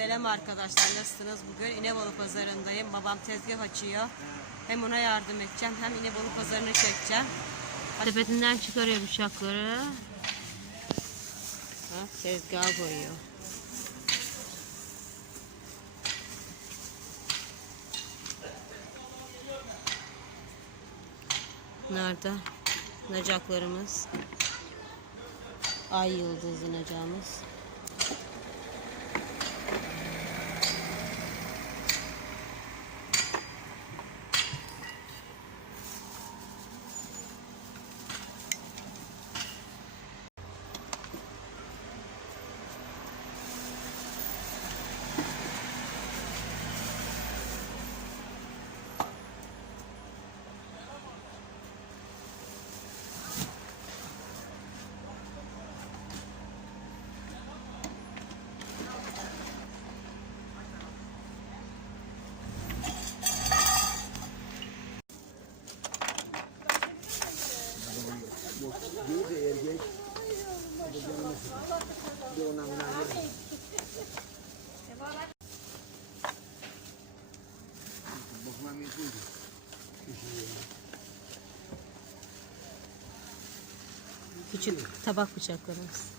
Selam arkadaşlar nasılsınız? Bugün İnebolu pazarındayım. Babam tezgah açıyor. Hem ona yardım edeceğim hem İnebolu pazarını çekeceğim. Sepetinden çıkarıyor bıçakları. Ha, tezgaha koyuyor. Nerede? Nacaklarımız. Ay yıldızı nacağımız. Küçük tabak bıçaklarımız.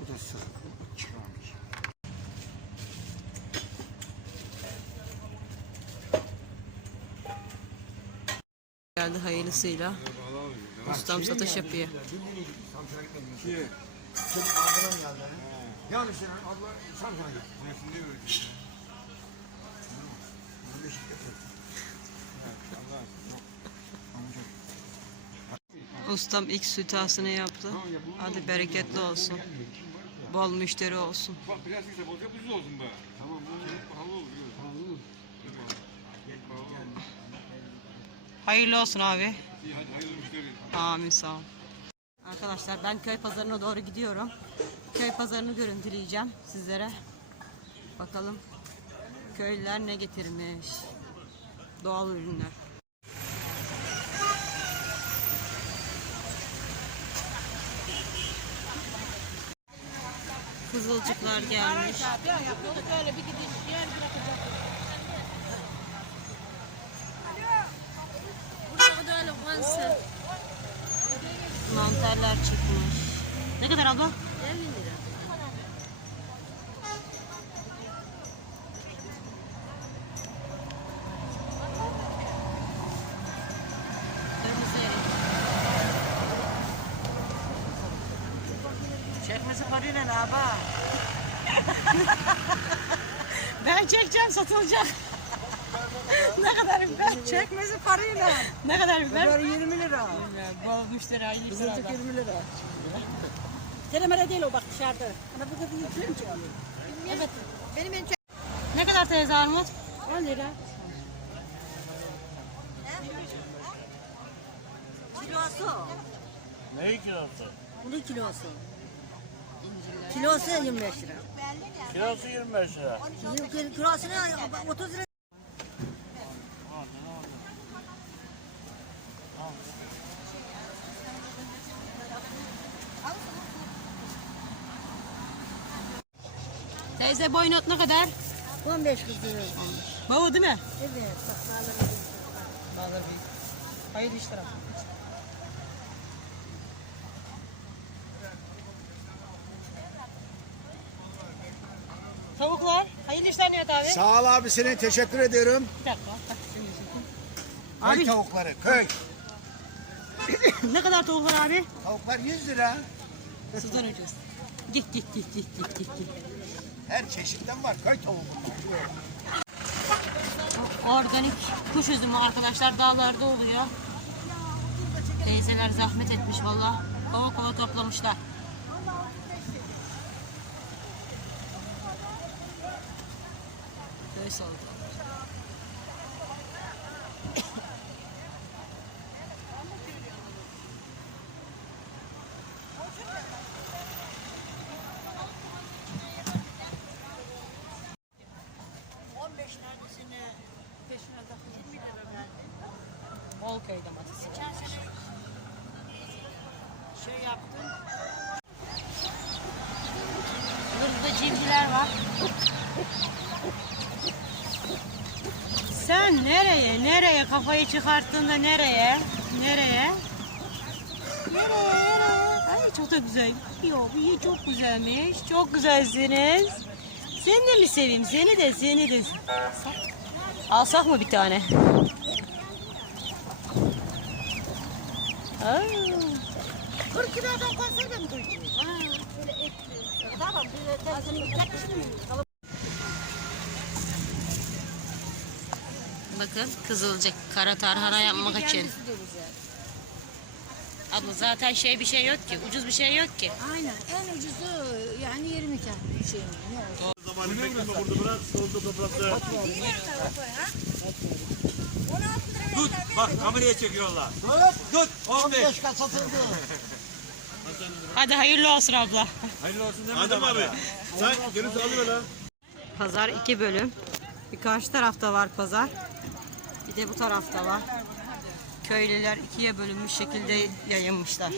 Bu da sıkı çıkarmış. Geldi hayırlısıyla. Ustam satış yapıyor. Samsun'a. Çok arkadan geldi. Yani sen abla Samsun'a git. Burasını değil mi? Ustam ilk sütasını yaptı. Hadi bereketli olsun. Bol müşteri olsun. Bak biraz ise bozacak ucuz olsun be. Tamam. Pahalı olur. Hayırlı olsun abi. İyi hadi hayırlı müşteri. Amin sağ ol. Arkadaşlar ben köy pazarına doğru gidiyorum. Köy pazarını görüntüleyeceğim sizlere. Bakalım köylüler ne getirmiş. Doğal ürünler. Kızılcıklar gelmiş. Mantarlar çıkmış. Ne kadar abla? Ne abi? Ben çekeceğim satılacak. ne kadar biber? Çekmesi parayla. Ne kadar biber? Biber 20 lira. Bol müşteri aynı Kızılcık 20 lira. Telemere değil o bak dışarıda. Ana bu kadar yiyeceğim ki. Evet. Benim en Ne kadar teyze armut? 10 lira. Kilosu. Neyi kilosu? Bunun kilosu. Kilosu 25 lira. Kilosu 25 lira. Kilosu ne? 30 lira. Teyze boynot ne kadar? 15 kız lira. Baba değil mi? Evet. Bak Vallahi büyük. Hayırlı işler Tavuklar. Hayırlı işler Nihat abi. Sağ ol abi senin teşekkür ediyorum. Bir dakika. bak, seni. Köy Abi tavukları köy. ne kadar tavuklar abi? Tavuklar 100 lira. Sizden ucuz. Git git git git git git. git. Her çeşitten var köy tavuğu bunlar. Organik kuş üzümü arkadaşlar dağlarda oluyor. Teyzeler zahmet etmiş valla. Kova kova toplamışlar. Köy salata. Bol köy domatesi. şey yaptım. Burada civciler var. Sen nereye, nereye kafayı çıkarttın da nereye? Nereye? Nereye? Ay çok da güzel. Yok, iyi çok güzelmiş. Çok güzelsiniz. Seni de mi seveyim? Seni de, seni de. Alsak mı bir tane? Aa. 40 kilodan konserve mi koydun? Ha, böyle etli. Tamam, bir de teyzenin gidecekmiş mi? Bakın kızılcık kara tarhana yapmak için. Abla zaten şey bir şey yok ki. Ucuz bir şey yok ki. Aynen. En ucuzu yani 20 tane şey. Ne oldu? Zamanı bekleme burada bırak. Solda toprakta. Tut bak kameraya çekiyorlar. Tut 15. Hadi hayırlı olsun abla. Hayırlı olsun deme Adem abi. Sen gerisi alıyor lan. Pazar iki bölüm. Bir karşı tarafta var pazar. Bir de bu tarafta var. Köylüler ikiye bölünmüş şekilde yayınmışlar.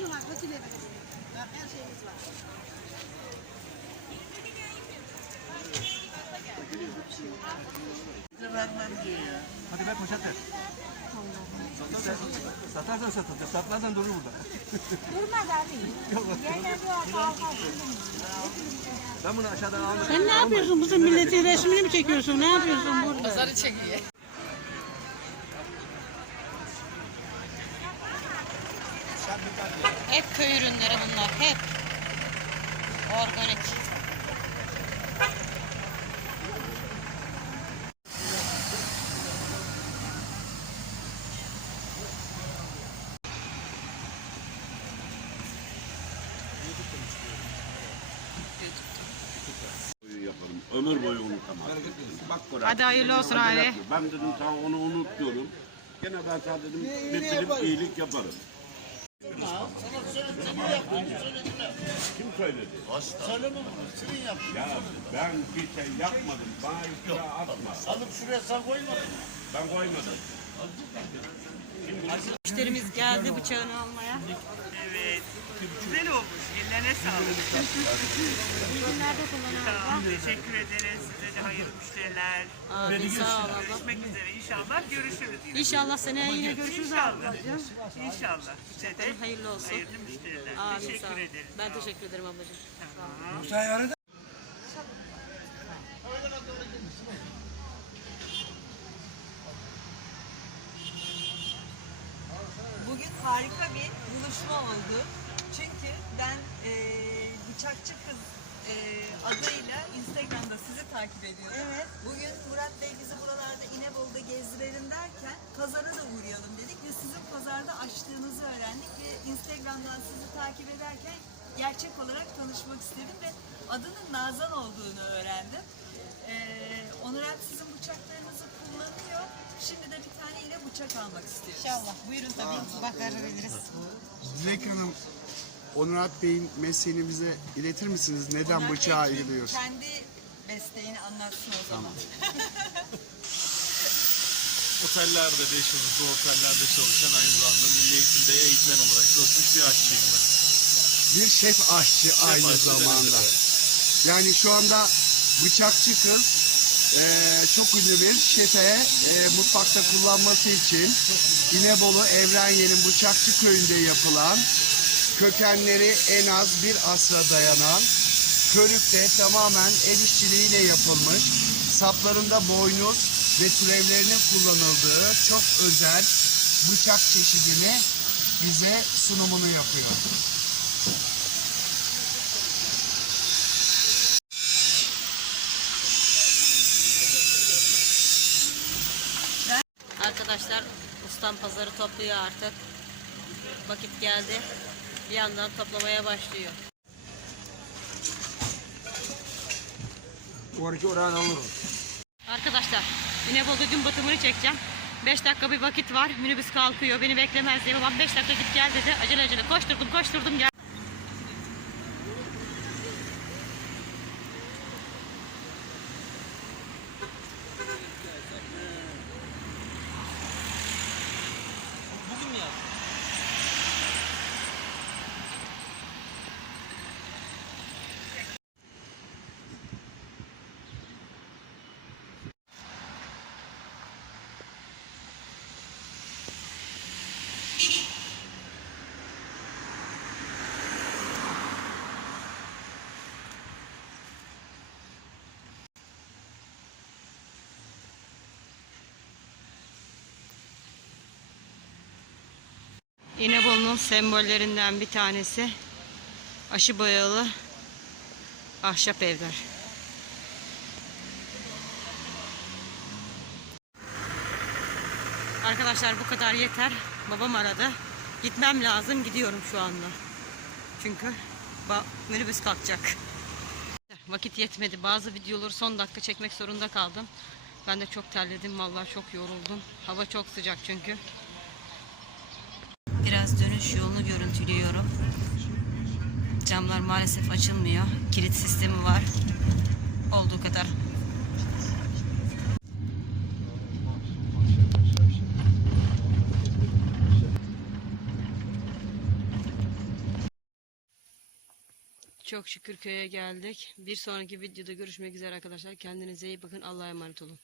Hadi ver poşet ver. Satarsan satılacak. Satmazsan durur burada. Durmaz abi. Yerler bu kalkar. Ben bunu aşağıdan aldım. Sen ne yapıyorsun? Bizim milletin resmini mi çekiyorsun? Ne yapıyorsun burada? Hep köy ürünleri bunlar. Hep. Organik. Ömür boyu Koray. Hadi hayırlı olsun abi. Ben dedim sana onu unut diyorum. Gene ben sana dedim bir film iyilik yaparım. Kim söyledi? Söyleme bunu. Senin yaptın. Ya ben bir şey yapmadım. Bana iftira atma. Alıp şuraya sen koymadın. Ben koymadım. Müşterimiz geldi bıçağını almaya. Evet. Güzel olmuş. Ellerine sağlık. Nerede kullanıyoruz? Tamam. Teşekkür ederiz. Size de hayırlı müşteriler. Abi sağ ol. Görüşmek üzere. İnşallah görüşürüz yine. İnşallah seneye yine görüşürüz İnşallah. ablacığım. İnşallah. Size de Hayırlı olsun. hayırlı müşteriler. Sağ teşekkür ol. ederiz. Ben teşekkür ederim ablacığım. Bugün harika bir buluşma oldu. Çünkü ben eee Bıçakçı Kız eee, adıyla Instagram'da sizi takip ediyorum. Evet. Bugün Murat Bey bizi buralarda İnebolu'da gezdirelim derken pazara da uğrayalım dedik ve sizin pazarda açtığınızı öğrendik ve Instagram'dan sizi takip ederken gerçek olarak tanışmak istedim ve adının Nazan olduğunu öğrendim. Eee Onur abi sizin bıçaklarınızı kullanıyor. Şimdi de bir tane yine bıçak almak istiyoruz. İnşallah. Buyurun tabii. Bakabiliriz. Dilek Hanım, Onur Alp Bey'in mesleğini bize iletir misiniz? Neden Onur bıçağa eğiliyor? Kendi mesleğini anlatsın o zaman. Otellerde, beş yıldızlı otellerde çalışan aynı zamanda milli eğitimde eğitmen olarak çalışmış bir aşçıyım ben. Bir şef aşçı aynı aşçı zamanda. denebilir. Yani şu anda bıçakçı kız eee, çok ünlü bir şefe eee, mutfakta kullanması için İnebolu Evrenyel'in Bıçakçı köyünde yapılan kökenleri en az bir asra dayanan körükte tamamen el işçiliğiyle yapılmış saplarında boynuz ve türevlerinin kullanıldığı çok özel bıçak çeşidini bize sunumunu yapıyor. Arkadaşlar ustam pazarı topluyor artık. Vakit geldi. Bir yandan toplamaya başlıyor. Oradaki orağını alırım. Arkadaşlar İnebolu'da gün batımını çekeceğim. 5 dakika bir vakit var. Minibüs kalkıyor. Beni beklemez diye babam 5 dakika git gel dedi. Acele acele koşturdum koşturdum gel. İnebolu'nun sembollerinden bir tanesi aşı boyalı ahşap evler. Arkadaşlar bu kadar yeter. Babam aradı. Gitmem lazım. Gidiyorum şu anda. Çünkü minibüs kalkacak. Vakit yetmedi. Bazı videoları son dakika çekmek zorunda kaldım. Ben de çok terledim. Vallahi çok yoruldum. Hava çok sıcak çünkü. Biraz dönüş yolunu görüntülüyorum. Camlar maalesef açılmıyor. Kilit sistemi var. Olduğu kadar. Çok şükür köye geldik. Bir sonraki videoda görüşmek üzere arkadaşlar. Kendinize iyi bakın. Allah'a emanet olun.